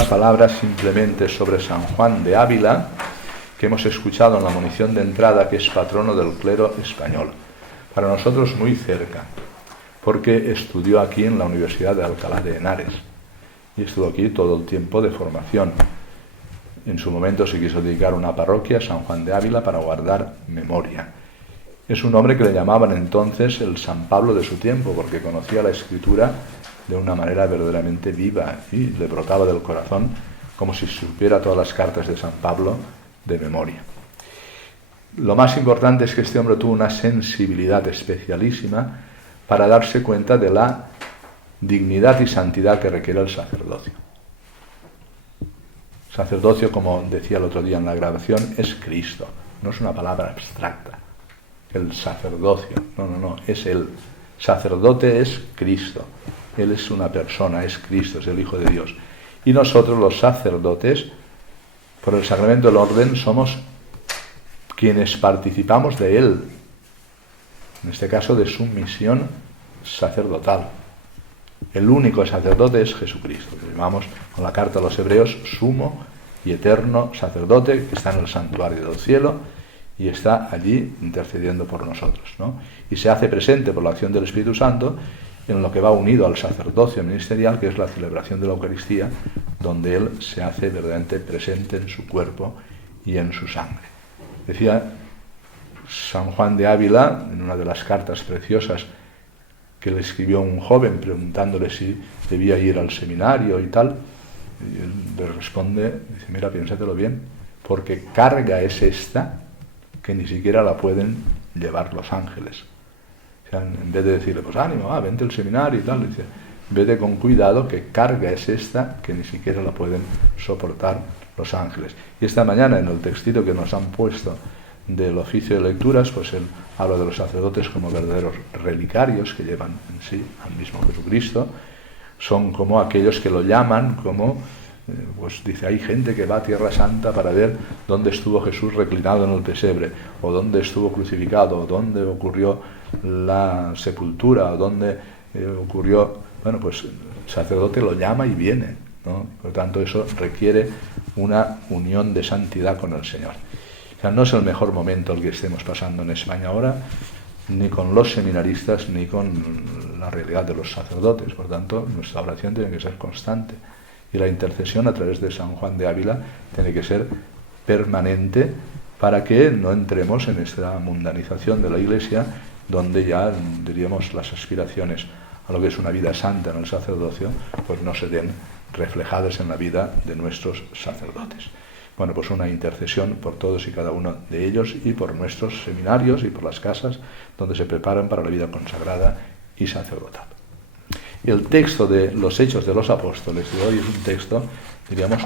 una palabra simplemente sobre San Juan de Ávila, que hemos escuchado en la monición de entrada, que es patrono del clero español. Para nosotros muy cerca, porque estudió aquí en la Universidad de Alcalá de Henares y estuvo aquí todo el tiempo de formación. En su momento se quiso dedicar una parroquia a San Juan de Ávila para guardar memoria. Es un hombre que le llamaban entonces el San Pablo de su tiempo, porque conocía la Escritura de una manera verdaderamente viva y le brotaba del corazón como si supiera todas las cartas de San Pablo de memoria. Lo más importante es que este hombre tuvo una sensibilidad especialísima para darse cuenta de la dignidad y santidad que requiere el sacerdocio. Sacerdocio, como decía el otro día en la grabación, es Cristo, no es una palabra abstracta. El sacerdocio, no, es el sacerdote, es Cristo. Él es una persona, es Cristo, es el Hijo de Dios. Y nosotros los sacerdotes, por el sacramento del orden, somos quienes participamos de Él, en este caso de su misión sacerdotal. El único sacerdote es Jesucristo, que llamamos con la carta a los Hebreos sumo y eterno sacerdote, que está en el santuario del cielo y está allí intercediendo por nosotros, ¿no? Y se hace presente por la acción del Espíritu Santo en lo que va unido al sacerdocio ministerial, que es la celebración de la Eucaristía, donde Él se hace verdaderamente presente en su cuerpo y en su sangre. Decía San Juan de Ávila, en una de las cartas preciosas que le escribió un joven preguntándole si debía ir al seminario y tal, y él le responde, dice, mira, piénsatelo bien, porque carga es esta que ni siquiera la pueden llevar los ángeles. O sea, en vez de decirle, pues ánimo, vente al seminario y tal, dice, vete con cuidado, que carga es esta que ni siquiera la pueden soportar los ángeles. Y esta mañana, en el textito que nos han puesto del oficio de lecturas, pues él habla de los sacerdotes como verdaderos relicarios que llevan en sí al mismo Jesucristo. Son como aquellos que lo llaman como, pues dice, hay gente que va a Tierra Santa para ver dónde estuvo Jesús reclinado en el pesebre, o dónde estuvo crucificado, o dónde ocurrió la sepultura, o dónde ocurrió... Bueno, pues el sacerdote lo llama y viene, ¿no? Por lo tanto, eso requiere una unión de santidad con el Señor. O sea, no es el mejor momento el que estemos pasando en España ahora, ni con los seminaristas, ni con la realidad de los sacerdotes. Por tanto, nuestra oración tiene que ser constante. Y la intercesión a través de San Juan de Ávila tiene que ser permanente para que no entremos en esta mundanización de la Iglesia, donde ya, diríamos, las aspiraciones a lo que es una vida santa en el sacerdocio, pues no se den reflejadas en la vida de nuestros sacerdotes. Bueno, pues una intercesión por todos y cada uno de ellos y por nuestros seminarios y por las casas donde se preparan para la vida consagrada y sacerdotal. Y el texto de los Hechos de los Apóstoles de hoy es un texto, diríamos,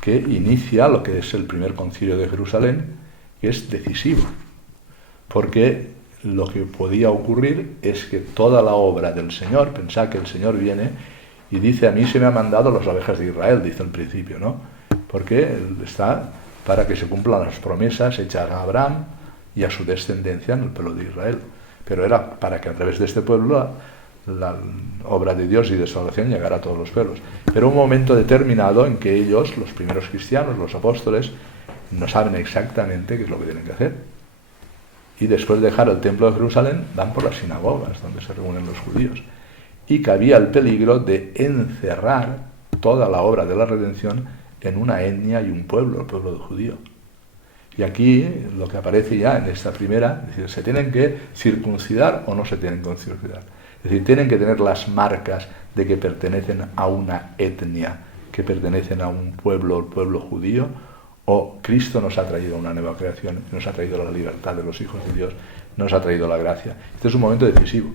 que inicia lo que es el primer concilio de Jerusalén, que es decisivo, porque lo que podía ocurrir es que toda la obra del Señor, pensad que el Señor viene y dice, a mí se me han mandado las ovejas de Israel, dice al principio, ¿no? Porque Él está para que se cumplan las promesas hechas a Abraham y a su descendencia en el pueblo de Israel. Pero era para que a través de este pueblo la obra de Dios y de salvación llegara a todos los pueblos. Pero un momento determinado en que ellos, los primeros cristianos, los apóstoles, no saben exactamente qué es lo que tienen que hacer. Y después de dejar el templo de Jerusalén, van por las sinagogas donde se reúnen los judíos. Y que había el peligro de encerrar toda la obra de la redención en una etnia y un pueblo, el pueblo judío. Y aquí lo que aparece ya en esta primera, es decir, ¿se tienen que circuncidar o no se tienen que circuncidar? Es decir, tienen que tener las marcas de que pertenecen a una etnia, que pertenecen a un pueblo, el pueblo judío, o Cristo nos ha traído una nueva creación, nos ha traído la libertad de los hijos de Dios, nos ha traído la gracia. Este es un momento decisivo,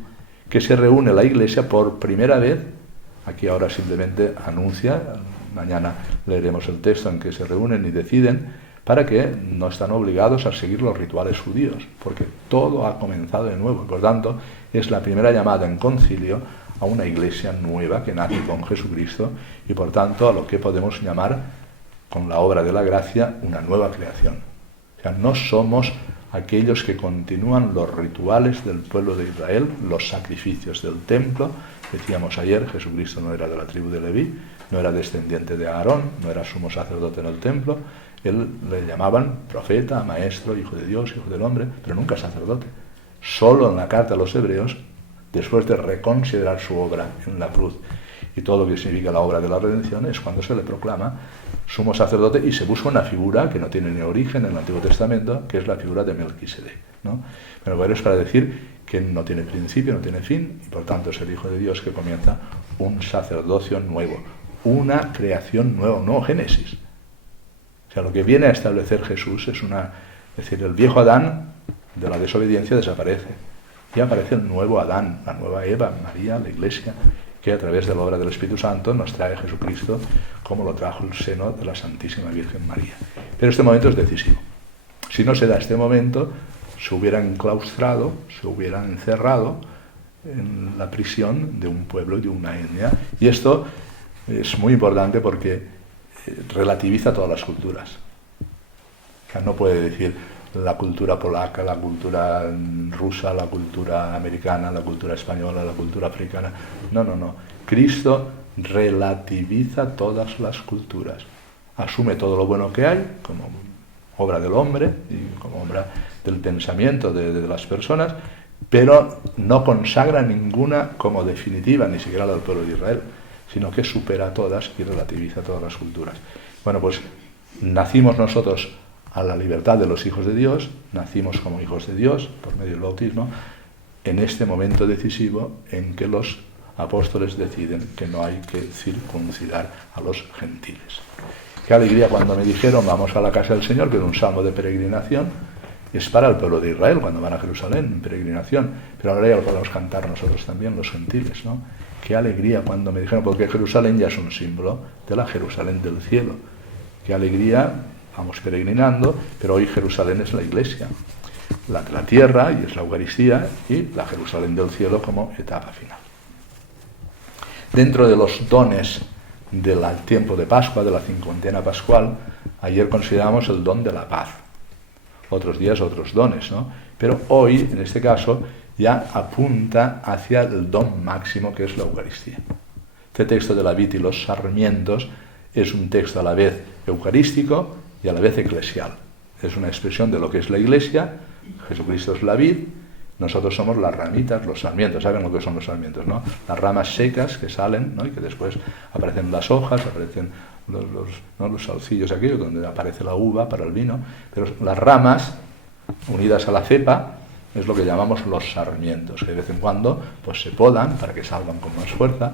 que se reúne la Iglesia por primera vez, aquí ahora simplemente anuncia, mañana leeremos el texto en que se reúnen y deciden, para que no están obligados a seguir los rituales judíos, porque todo ha comenzado de nuevo. Por tanto, es la primera llamada en concilio a una iglesia nueva que nace con Jesucristo y por tanto a lo que podemos llamar, con la obra de la gracia, una nueva creación. O sea, no somos aquellos que continúan los rituales del pueblo de Israel, los sacrificios del templo. Decíamos ayer, Jesucristo no era de la tribu de Leví, no era descendiente de Aarón, no era sumo sacerdote en el templo. Él le llamaban profeta, maestro, hijo de Dios, hijo del hombre, pero nunca sacerdote. Solo en la carta a los hebreos, después de reconsiderar su obra en la cruz y todo lo que significa la obra de la redención, es cuando se le proclama sumo sacerdote y se busca una figura que no tiene ni origen en el Antiguo Testamento, que es la figura de Melquisedec, ¿no? Pero es para decir que no tiene principio, no tiene fin, y por tanto es el Hijo de Dios que comienza un sacerdocio nuevo, una creación nueva, un nuevo Génesis. O sea, lo que viene a establecer Jesús es decir, el viejo Adán de la desobediencia desaparece y aparece el nuevo Adán, la nueva Eva, María, la Iglesia, que a través de la obra del Espíritu Santo nos trae Jesucristo como lo trajo el seno de la Santísima Virgen María. Pero este momento es decisivo. Si no se da este momento, se hubiera enclaustrado, se hubiera encerrado en la prisión de un pueblo y de una etnia. Y esto es muy importante porque relativiza todas las culturas. O sea, no puede decir la cultura polaca, la cultura rusa, la cultura americana, la cultura española, la cultura africana. No. Cristo relativiza todas las culturas. Asume todo lo bueno que hay como obra del hombre y como obra del pensamiento de las personas, pero no consagra ninguna como definitiva, ni siquiera la del pueblo de Israel, sino que supera todas y relativiza todas las culturas. Bueno, pues nacimos nosotros a la libertad de los hijos de Dios, nacimos como hijos de Dios por medio del bautismo, en este momento decisivo en que los apóstoles deciden que no hay que circuncidar a los gentiles. Qué alegría cuando me dijeron vamos a la casa del Señor, que era un salmo de peregrinación, es para el pueblo de Israel cuando van a Jerusalén en peregrinación, pero ahora ya lo podemos cantar nosotros también, los gentiles, ¿no? Qué alegría cuando me dijeron, porque Jerusalén ya es un símbolo de la Jerusalén del cielo. Qué alegría, vamos peregrinando, pero hoy Jerusalén es la Iglesia, la de la tierra, y es la Eucaristía, y la Jerusalén del cielo como etapa final. Dentro de los dones del tiempo de Pascua, de la cincuentena pascual, ayer consideramos el don de la paz. Otros días otros dones, ¿no? Pero hoy, en este caso, ya apunta hacia el don máximo que es la Eucaristía. Este texto de la vid y los sarmientos es un texto a la vez eucarístico y a la vez eclesial. Es una expresión de lo que es la Iglesia. Jesucristo es la vid, nosotros somos las ramitas, los sarmientos. ¿Saben lo que son los sarmientos, no? Las ramas secas que salen, ¿no? Y que después aparecen las hojas, aparecen los saucillos aquellos donde aparece la uva para el vino, pero las ramas unidas a la cepa es lo que llamamos los sarmientos, que de vez en cuando pues se podan para que salgan con más fuerza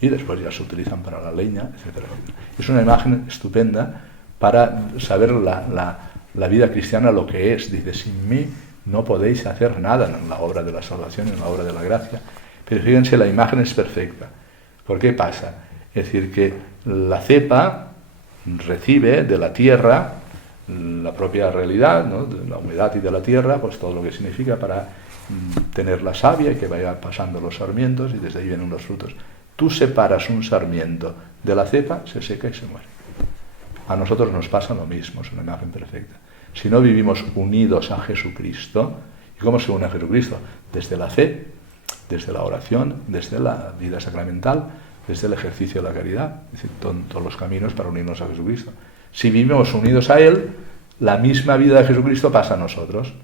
y después ya se utilizan para la leña, etcétera, etcétera. Es una imagen estupenda para saber la vida cristiana lo que es. Dice, sin mí no podéis hacer nada en la obra de la salvación, en la obra de la gracia. Pero fíjense, la imagen es perfecta. ¿Por qué pasa? Es decir, que la cepa recibe de la tierra la propia realidad, ¿no? De la humedad y de la tierra, pues todo lo que significa para tener la savia y que vaya pasando los sarmientos, y desde ahí vienen los frutos. Tú separas un sarmiento de la cepa, se seca y se muere. A nosotros nos pasa lo mismo, es una imagen perfecta. Si no vivimos unidos a Jesucristo, ¿y cómo se une a Jesucristo? Desde la fe, desde la oración, desde la vida sacramental, desde el ejercicio de la caridad, es decir, todos los caminos para unirnos a Jesucristo. Si vivimos unidos a Él, la misma vida de Jesucristo pasa a nosotros,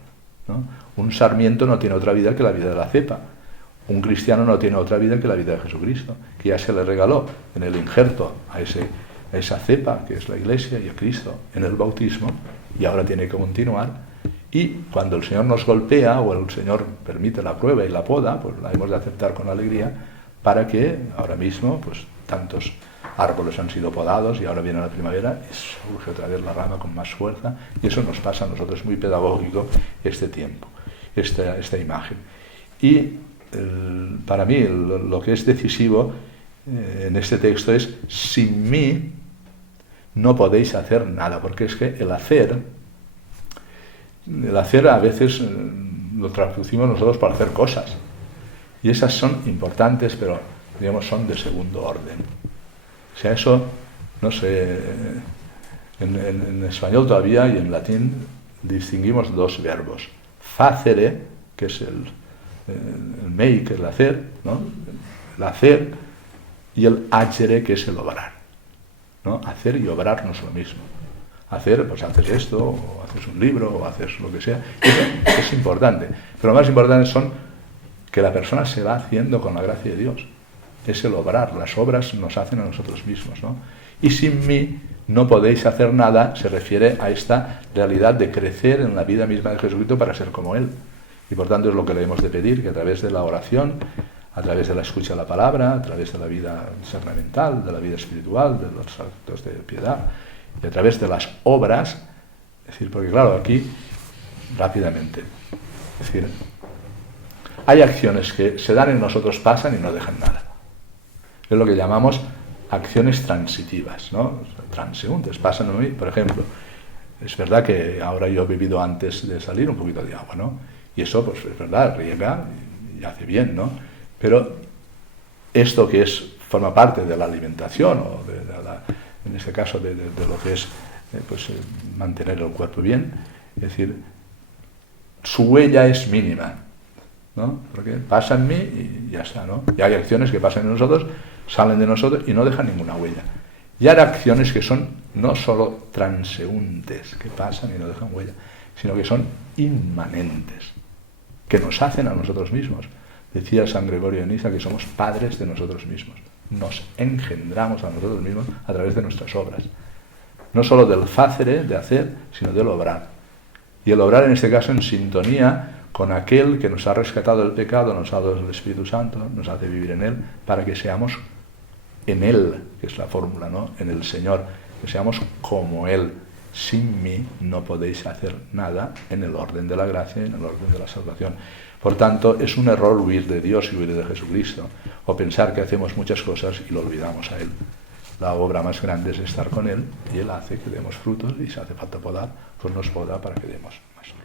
¿no? Un sarmiento no tiene otra vida que la vida de la cepa. Un cristiano no tiene otra vida que la vida de Jesucristo, que ya se le regaló en el injerto a esa cepa, que es la Iglesia, y a Cristo en el bautismo, y ahora tiene que continuar. Y cuando el Señor nos golpea, o el Señor permite la prueba y la poda, pues la hemos de aceptar con alegría, para que ahora mismo, pues tantos árboles han sido podados y ahora viene la primavera y surge otra vez la rama con más fuerza, y eso nos pasa a nosotros. Es muy pedagógico este tiempo, esta imagen. Y para mí lo que es decisivo en este texto es: sin mí no podéis hacer nada, porque es que el hacer a veces lo traducimos nosotros para hacer cosas, y esas son importantes, pero digamos son de segundo orden. O sea, eso, no sé, en español todavía y en latín distinguimos dos verbos. Facere, que es el make, el hacer, ¿no? El hacer, y el agere, que es el obrar, ¿no? Hacer y obrar no es lo mismo. Hacer, pues haces esto, o haces un libro, o haces lo que sea. Eso es importante. Pero lo más importante son que la persona se va haciendo con la gracia de Dios. Es el obrar. Las obras nos hacen a nosotros mismos, ¿no? Y sin mí no podéis hacer nada, se refiere a esta realidad de crecer en la vida misma de Jesucristo para ser como Él. Y por tanto es lo que le hemos de pedir, que a través de la oración, a través de la escucha de la palabra, a través de la vida sacramental, de la vida espiritual, de los actos de piedad, y a través de las obras, es decir, porque claro, aquí, rápidamente, es decir, hay acciones que se dan en nosotros, pasan y no dejan nada. Es lo que llamamos acciones transitivas, ¿no? Transeúntes, pasan en mí. Por ejemplo, es verdad que ahora yo he bebido antes de salir un poquito de agua, ¿no? Y eso, pues es verdad, riega y hace bien, ¿no? Pero esto que forma parte de la alimentación, o en este caso de lo que es mantener el cuerpo bien, es decir, su huella es mínima, ¿no? Porque pasa en mí y ya está, ¿no? Y hay acciones que pasan en nosotros, salen de nosotros y no dejan ninguna huella. Y hay acciones que son no solo transeúntes, que pasan y no dejan huella, sino que son inmanentes, que nos hacen a nosotros mismos. Decía San Gregorio de Niza que somos padres de nosotros mismos. Nos engendramos a nosotros mismos a través de nuestras obras. No solo del facere, de hacer, sino del obrar. Y el obrar en este caso en sintonía con aquel que nos ha rescatado del pecado, nos ha dado el Espíritu Santo, nos hace vivir en Él, para que seamos en Él, que es la fórmula, ¿no? En el Señor, que seamos como Él. Sin mí no podéis hacer nada en el orden de la gracia y en el orden de la salvación. Por tanto, es un error huir de Dios y huir de Jesucristo, o pensar que hacemos muchas cosas y lo olvidamos a Él. La obra más grande es estar con Él, y Él hace que demos frutos, y si hace falta podar, pues nos poda para que demos más frutos.